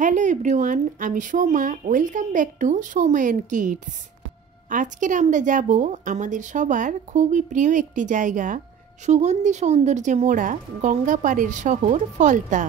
Hello everyone, আমি Soma. Welcome back to Soma and kids. আজকের আমরা যাব আমাদের সবার খুবই প্রিয় একটি জায়গা, সুগন্ধি সৌন্দর্যে মোড়া গঙ্গা পাড়ের শহর ফলতা।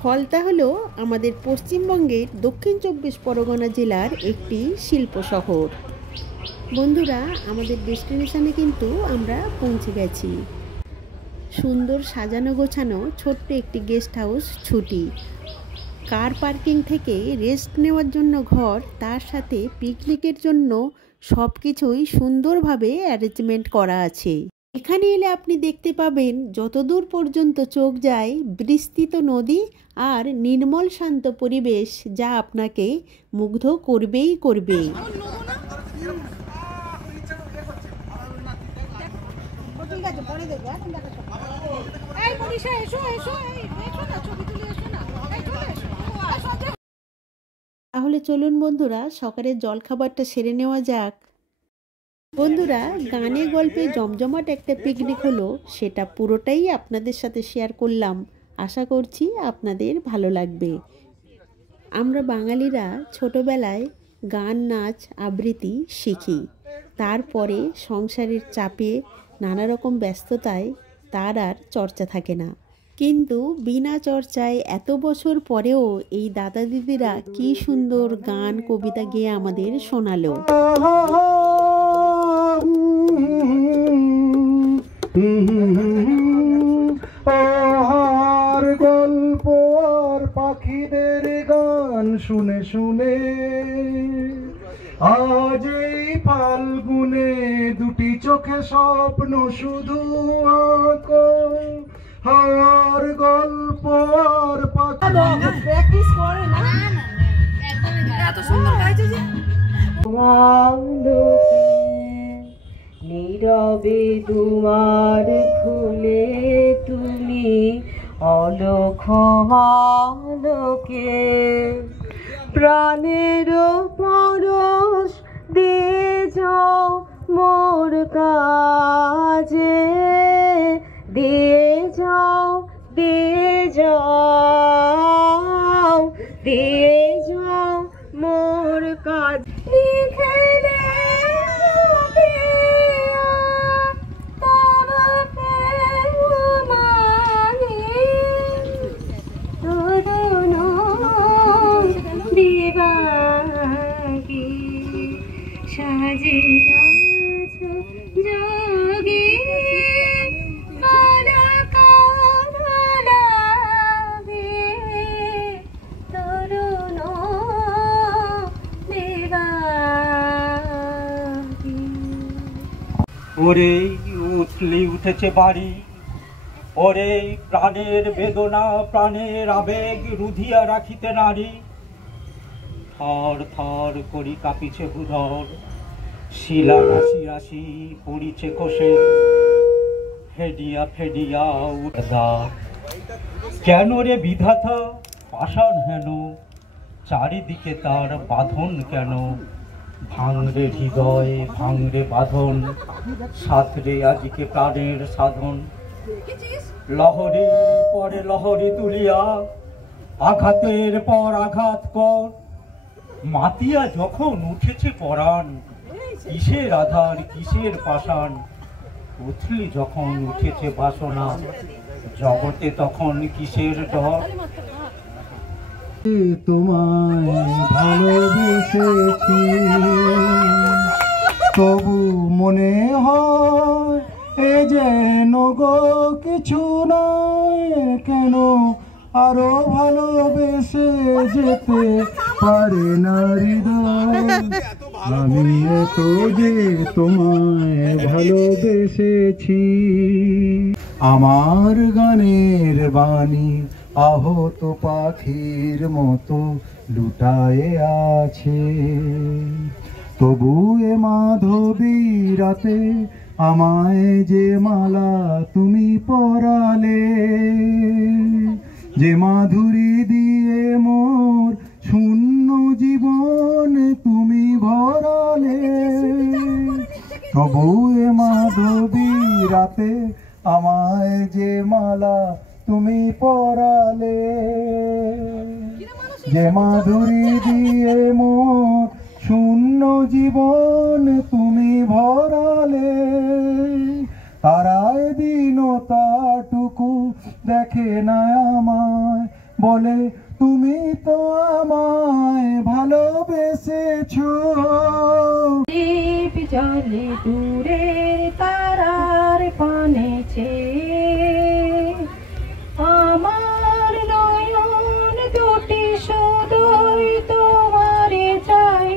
ফলতা হলো আমাদের পশ্চিমবঙ্গের দক্ষিণ 24 পরগনা জেলার একটি শিল্প শহর। বন্ধুরা, আমাদের ডেস্টিনেশনে কিন্তু আমরা পৌঁছে গেছি। সুন্দর সাজানো গোছানো ছোট্ট একটি গেস্ট হাউস ছুটি, কার পার্কিং থেকে রেস্ট নেওয়ার জন্য ঘর, তার সাথে পিকনিকের জন্য সব কিছুই সুন্দরভাবে অ্যারেঞ্জমেন্ট করা আছে। এখানে এলে আপনি দেখতে পাবেন যতদূর পর্যন্ত চোখ যায় বিস্তৃত নদী আর নির্মল শান্ত পরিবেশ, যা আপনাকে মুগ্ধ করবেই করবে। তাহলে চলুন বন্ধুরা, সকালের জলখাবারটা সেরে নেওয়া যাক। বন্ধুরা, গানে গল্পে জমজমাট একটা পিকনিক হলো, সেটা পুরোটাই আপনাদের সাথে শেয়ার করলাম। আশা করছি আপনাদের ভালো লাগবে। আমরা বাঙালিরা ছোটবেলায় গান, নাচ, আবৃত্তি শিখি। তারপরে সংসারের চাপে, নানা রকম ব্যস্ততায় তার আর চর্চা থাকে না। কিন্তু বিনা চর্চায় এত বছর পরেও এই দাদা দিদিরা কি সুন্দর গান, কবিতা গেয়ে আমাদের শোনালো। গল্প আর পাখিদের গান শুনে শুনে আজ এই ফাল্গুনে দুটি চোখে স্বপ্ন শুধু আঁকো। আর গল্প আর প্র্যাকটিস করে না, এত সুন্দর গাইছে যে নীরবে দুয়ার খুলে তুমি অলখ আলোকে প্রাণের পরশ দিয়ে যাও মোর কাজে, দিয়ে যাও, দিয়ে যাও, দিয়ে যাও মোর কাজ। লিখে ওরে উথলি উঠেছে বাড়ি, ওরে প্রাণের বেদনা, প্রাণের আবেগ রুধিয়া রাখিতে নারী। থর থর করি কাঁপিছে ভূধর, শিলা রাশি রাশি পড়িছে কোষে, ফেডিয়া ফেডিয়া উঠদা। কেন রে বিধাতা পাষাণ হেন, চারিদিকে তার বাঁধন কেন? ভাঙরে হৃদয়, ভাঙরে বাঁধন, সাথরে আজকে প্রাণের সাধন। লহরী পরে লহরী তুলিয়া আঘাতের পর আঘাত কর, মাতিয়া যখন উঠেছে পরাণ, কিসের আধার কিসের পাষাণ। উথলি যখন উঠেছে বাসনা, জগতে তখন কিসের ডর। তোমায় ভালোবেসেছি তবু মনে হয় এ যেন গো কিছু নয়, কেন আরো ভালোবেসে যেতে পারে না হৃদয়। আমি এত যে তোমায় ভালোবেসেছি। আমার গানের বাণী আহত পাখির মতো লুটায়ে আছে, তবু এ মাধবী রাতে আমায় যে মালা তুমি পরালে, যে মাধুরী দিয়ে মোর শূন্য জীবন তুমি ভরালে, তবু এ মাধবী রাতে আমায় যে মালা তুমি পরালে। যে মাধুরী দিয়ে মোর শূন্য জীবন তুমি ভরালে, তারায় দীনতাটুকু দেখে না আমায়, বলে তুমি তো আমায় ভালোবেসেছো। দীপ জলে দূরের তারার পানেছে, আমার নয়ন দুটি শুধুই তোমারে চাই,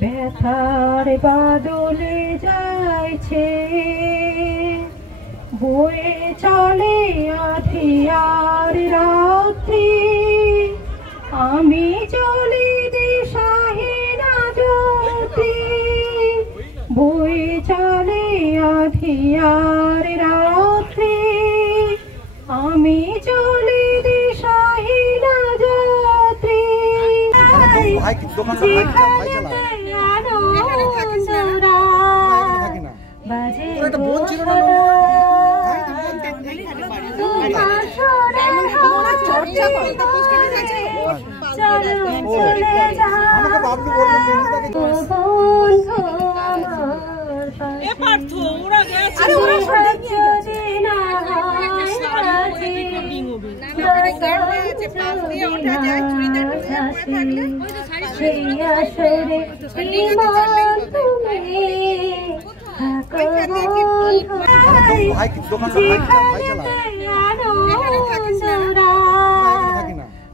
ব্যথার বাদলে যাইছে, বয়ে চলে আঁধিয়ার রাত্রি, আমি চলি দিশাহীনা জ্যোতি, বয়ে চলে আঁধিয়ার রাত্রি, আমি চলি দিশাহীনা জ্যোতি।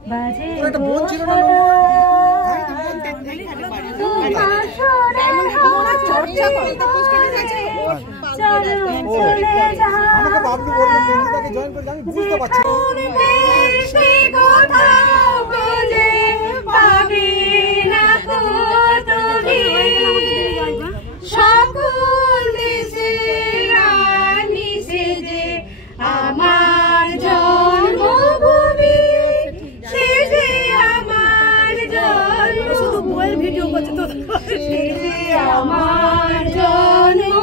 বাজে বুঝতে পারছি সকল দেশে রানী সেজে আমার জন্মভূমি, সেজে আমার জন্ম, শুধু বইয়ের ভিডিও করছে তো, সেজে আমার জন্ম।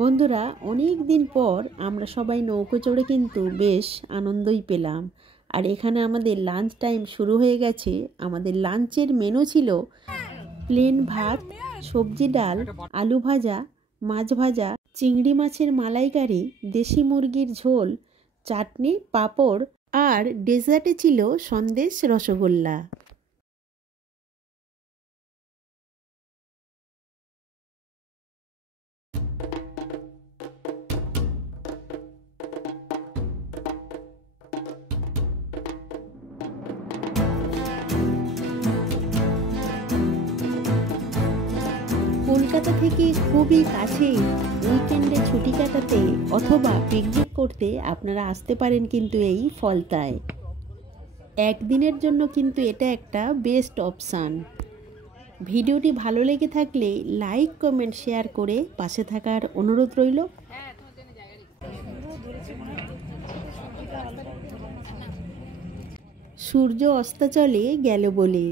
বন্ধুরা, অনেক দিন পর আমরা সবাই নৌকো চড়ে কিন্তু বেশ আনন্দই পেলাম। আর এখানে আমাদের লাঞ্চ টাইম শুরু হয়ে গেছে। আমাদের লাঞ্চের মেনু ছিল প্লেন ভাত, সবজি ডাল, আলু ভাজা, মাছ ভাজা, চিংড়ি মাছের মালাইকারি, দেশি মুরগির ঝোল, চাটনি, পাঁপড় আর ডেজার্টে ছিল সন্দেশ, রসগোল্লা। কলকাতা থেকে খুবই কাছেই উইকেন্ডে ছুটি কাটাতে অথবা পিকনিক করতে আপনারা আসতে পারেন কিন্তু এই ফলতায়। একদিনের জন্য কিন্তু এটা একটা বেস্ট অপশান। ভিডিওটি ভালো লেগে থাকলে লাইক, কমেন্ট, শেয়ার করে পাশে থাকার অনুরোধ রইল। সূর্য অস্তাচলে গেল বলে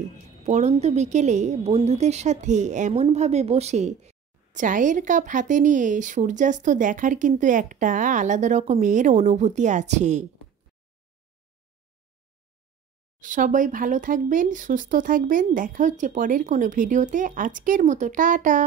পড়ন্ত বিকেলে বন্ধুদের সাথে এমনভাবে বসে চায়ের কাপ হাতে নিয়ে সূর্যাস্ত দেখার কিন্তু একটা আলাদা রকমের অনুভূতি আছে। সবাই ভালো থাকবেন, সুস্থ থাকবেন। দেখা হচ্ছে পরের কোনো ভিডিওতে। আজকের মতো টাটা।